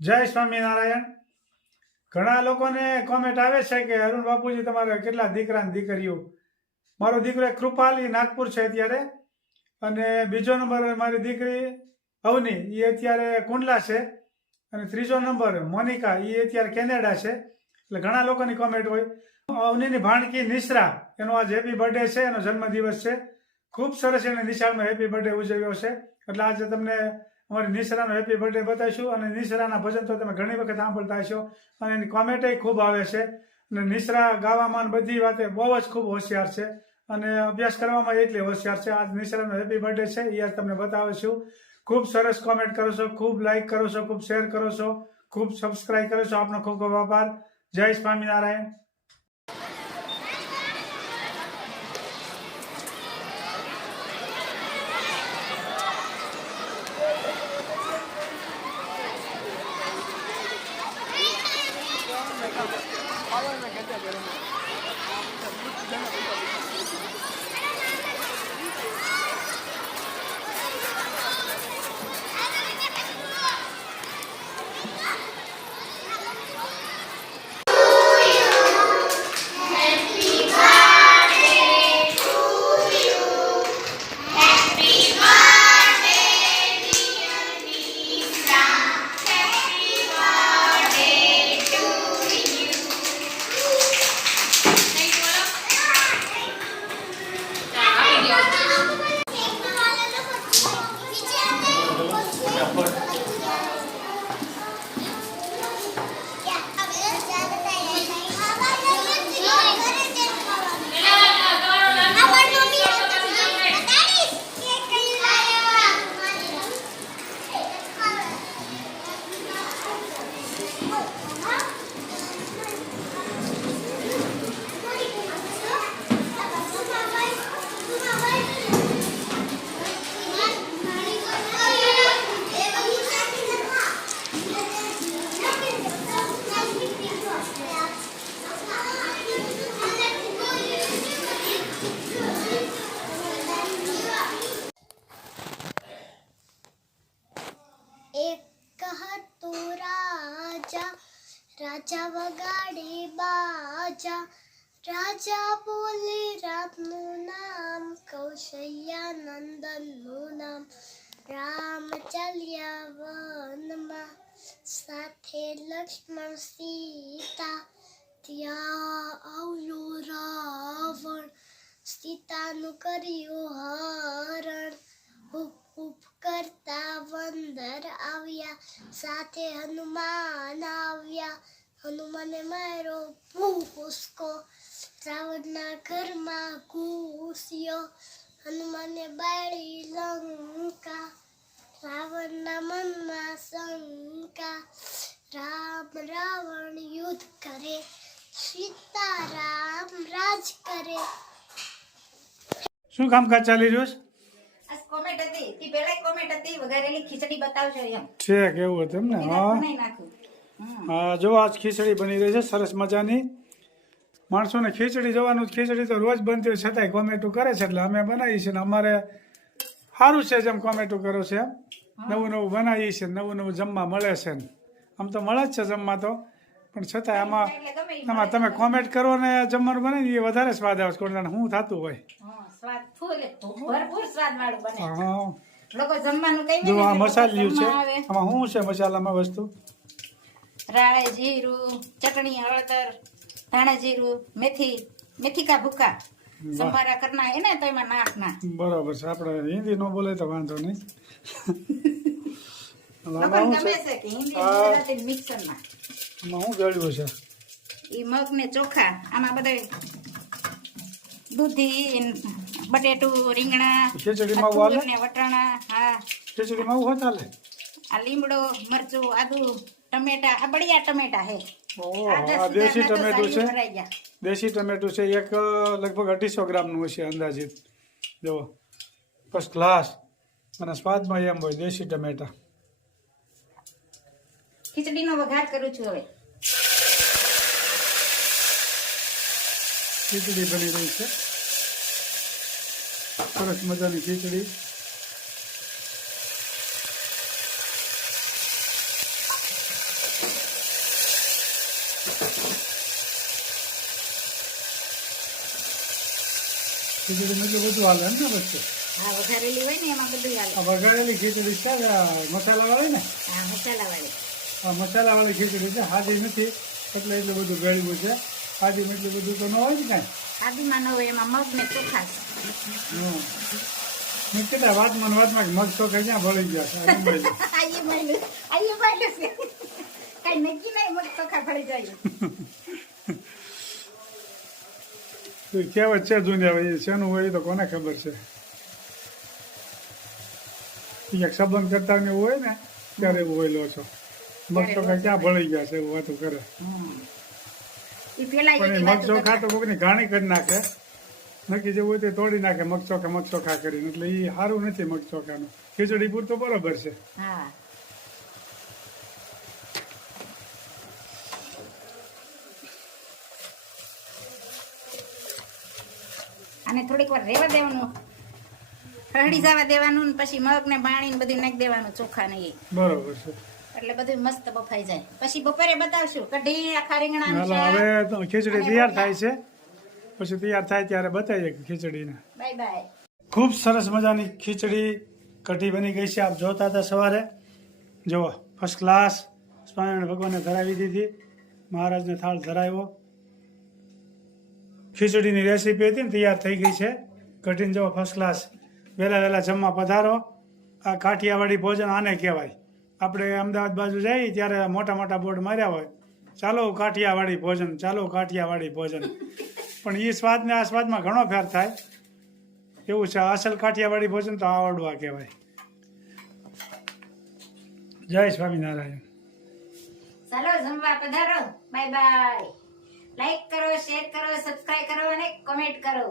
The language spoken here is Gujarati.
જય સ્વામિનારાયણ। ઘણા લોકોને કોમેન્ટ આવે છે કે અરુણ બાપુજી તમારે કેટલા દીકરા ને દીકરીઓ। મારો દીકરો એક કૃપાલ એ નાગપુર છે અત્યારે, અને બીજો નંબર મારી દીકરી અવની એ અત્યારે કુંડલા છે, અને ત્રીજો નંબર મોનિકા એ અત્યારે કેનેડા છે। એટલે ઘણા લોકોની કોમેન્ટ હોય। અવનીની ભાણકી નિશ્રા, એનો આજ હેપી બર્થડે છે, એનો જન્મદિવસ છે। ખૂબ સરસ એને નિશાળમાં હેપી બર્થડે ઉજવ્યો છે, એટલે આજે તમને અમારી નિશ્રાનો હેપી બર્થડે બતાવીશું। અને નિશ્રાના ભજન તો તમે ઘણી વખત સાંભળતા હશો, અને એની કોમેન્ટે ખૂબ આવે છે। અને નિશ્રા ગાવામાં બધી વાતે બહુ જ ખૂબ હોશિયાર છે, અને અભ્યાસ કરવામાં એટલી હોશિયાર છે। આજ નિશ્રાનો હેપી બર્થડે છે એ આજ તમને બતાવીશું। ખૂબ સરસ કોમેન્ટ કરો છો, ખૂબ લાઈક કરો છો, ખૂબ શેર કરો છો, ખૂબ સબસ્ક્રાઈબ કરો છો। આપનો ખૂબ ખૂબ આભાર। જય સ્વામિનારાયણ। એક હતું રાજા, રાજા વગાડે બાજા, રાજા બોલે રામનું નામ, કૌશલ્યા નંદનનું નામ। રામ ચાલ્યા વનમાં, સાથે લક્ષ્મણ સીતા, ત્યાં આવ્યો રાવણ, સીતાનું કર્યું હરણ। ઉપ કરતા વંદર આવ્યા, સાથે હનુમાન આવ્યા, હનુમાને માર્યો ભૂસકો, રાવણના ઘરમાં ઘૂસ્યો, હનુમાને બાળી લંકા, રાવણના મનમાં શંકા। રામ રાવણ યુદ્ધ કરે, સીતારામ રાજ કરે। શું કામકાજ ચાલી રહ્યું કોમેન્ટ હતી તી પહેલા કોમેન્ટ હતી વઘારેલી ખીચડી બતાવજો એમ છે? કેવું હતું એમ ને? હા હા, જો આજ ખીચડી બની રહી છે સરસ મજાની। માણસોને ખીચડી જોવાનું, ખીચડી તો રોજ બનતી હોય છતાંય કોમેન્ટો કરે છે, એટલે અમે બનાવીએ છીએ ને અમારે સારું છે જેમ કોમેન્ટો કરો છે એમ। નવું નવું બનાવીએ છીએ, નવું નવું જમવા મળે છે ને, આમ તો મળે જ છે જમવા તો, પણ છતાંય આમાં તમે કોમેન્ટ કરો ને જમવાનું બનાવી એ વધારે સ્વાદ આવે છે। કોણ જાણે શું થતું હોય। સ્વાદ ફૂલ ભરપૂર સ્વાદ વાળું બને। હા, લોકો જમવાનું કઈ જો આ મસાલિયું છે, આમાં શું છે મસાલામાં વસ્તુ? રાઈ, જીરું, ચટણી, હળદર, ધાણા જીરું, મેથી, મેથી કા ભૂકા સંભારા કરના એને તો એમાં નાખના। બરાબર છે, આપણે હિન્દી ન બોલે તો વાંધો નહીં। લોકોને ગમે છે કે હિન્દી ગુજરાતી મિક્સરમાં આમાં શું ગળ્યું છે? ઈ મગ ને ચોખા, આમાં બધા દૂધી, બટેટું, રીંગણા, ખીચડીમાં વાલે ને વટાણા। હા, ખીચડીમાં શું ચાલે? આ લીમડો, મરચું, આદુ, ટમેટા, આ બળિયા ટમેટા હે। આ દેશી ટમેટું છે, દેશી ટમેટું છે, એક લગભગ 250 ગ્રામનું હશે અંદાજિત। જુઓ, ફર્સ્ટ ક્લાસ, અને સ્વાદમાં એમ હોય દેશી ટમેટા। ખીચડીનો વઘાર કરું છું હવે। ખીચડી બની રહી છે, સરસ મજાની ખીચડી। ખીચડી એટલું બધું હાલે એમ ને પછી હા વઘારેલી હોય ને એમાં બધું હાલે. આ વઘારેલી ખીચડી છે આ મસાલાવાળી ને હા મસાલાવાળી. આ મસાલાવાળી ખીચડી છે હાદી નથી એટલે એટલું બધું ભેળવું છે હાદીમાં એટલું બધું તો ન હોય ને કાંઈ આદિમાં ન હોય એમાં મગ ને ચોખા છે. મેં કીધા વાતમાં ને વાતમાં કે મગ ચોખા ક્યાં ભળી ગયા છે આ ઉંબાઈ. આઈએ માયલું છે. કઈ નક્કી નહીં મગ ચોખા ફળી જાય. તો કહેવત છે જૂની હવે એ શેનું હોય એ તો કોને ખબર છે એક સંબંધ કરતા ને એવું હોય ને ત્યારે એવું હોય લો છો મગ ચોખા ક્યાં ભળી ગયા છે એવું વાતું કરે ઈ પેલા પણ એ એવી મગ વાતો ચોખા કરતા. તો કોઈની ઘાણી કરી નાખે નક્કી જેવું હોય તે તોડી નાખે મગ ચોખા કરીને એટલે એ સારું નથી મગ ચોખાનું ખીચડી પૂરતો બરોબર છે હા અને થોડીક વાર રેવા દેવાનું હળી જવા દેવાનું ને પછી મગ ને પાણી ને બધું નાખી દેવાનું ચોખા ને એ બરોબર છે એટલે બધું મસ્ત બફાઈ જાય પછી બપોરે બતાવશું કઢી આખા રીંગણાનું હાલો શાક. હવે તો ખીચડી તૈયાર થાય છે પછી તૈયાર થાય ત્યારે બતાવીએ ખીચડીને બાય બાય. ખૂબ સરસ મજાની ખીચડી કઢી બની ગઈ છે આપ જોતા હતા સવારે જુઓ ફર્સ્ટ ક્લાસ સ્વામિનારાયણ ભગવાનને ધરાવી દીધી મહારાજને થાળ ધરાવ્યો ખીચડીની રેસીપી હતી ને તૈયાર થઈ ગઈ છે કઢીને જુઓ ફર્સ્ટ ક્લાસ વહેલા વહેલા જમવા પધારો આ કાઠિયાવાડી ભોજન આને કહેવાય આપણે અમદાવાદ બાજુ જઈએ ત્યારે મોટા મોટા બોર્ડ માર્યા હોય ચાલો કાઠિયાવાડી ભોજન ચાલો કાઠિયાવાડી ભોજન પણ એ સ્વાદ ને આ સ્વાદમાં ઘણો ફેર થાય એવું છે અસલ કાઠિયાવાડી ભોજન તો આવડવા કહેવાય જય સ્વામિનારાયણ ચાલો જમવા પધારો બાય બાય. લાઈક કરો શેર કરો સબસ્ક્રાઇબ કરો અને કમેન્ટ કરો.